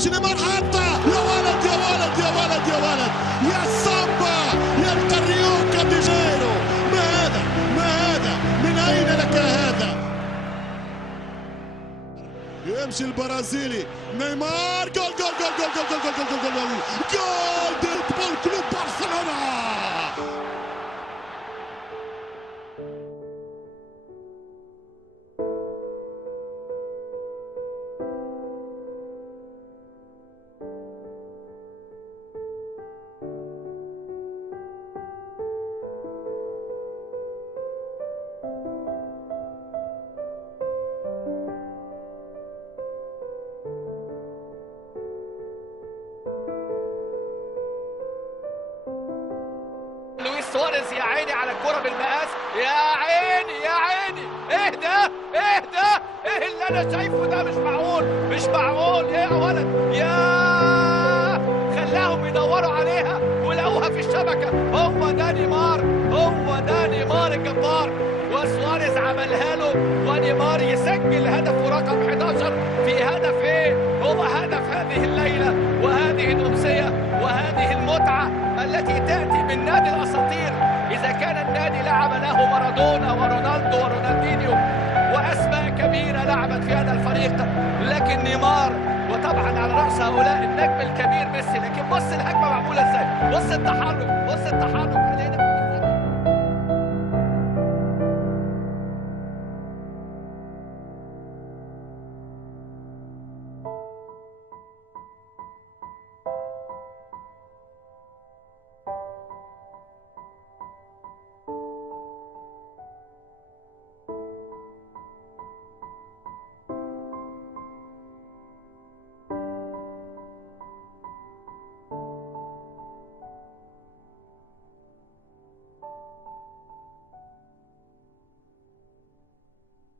يمشي نيمار حتى يا ولد يا ولد يا ولد يا ولد يا سامبا يا الكاريوكا دي جيرو. ما هذا ما هذا من أين لك هذا؟ يمشي البرازيلي نيمار جول جول جول جول جول جول جول جول جول جول دي فوتبول كلوب برشلونة. لويس سواريز يا عيني على الكرة بالمقاس، يا عيني يا عيني. ايه ده ايه ده ايه اللي انا شايفه ده؟ مش معقول مش معقول. ايه يا ولد يا خلاهم يدوروا عليها ولقوها في الشبكة. هو ده نيمار، هو ده نيمار الجبار. وسواريز عملها له ونيمار يسجل هدفه رقم 11 في هدف ايه؟ هو هدف هذه الليلة وهذه الأمسية وهذه المتعة التي تأتي من نادي الأساطير. إذا كان النادي لعب له مارادونا ورونالدو ورونالدينيو وأسماء كبيرة لعبت في هذا الفريق، لكن نيمار وطبعا على رأس هؤلاء النجم الكبير ميسي. لكن بص الهجمة معمولة ازاي، بص التحرك، بص التحرك.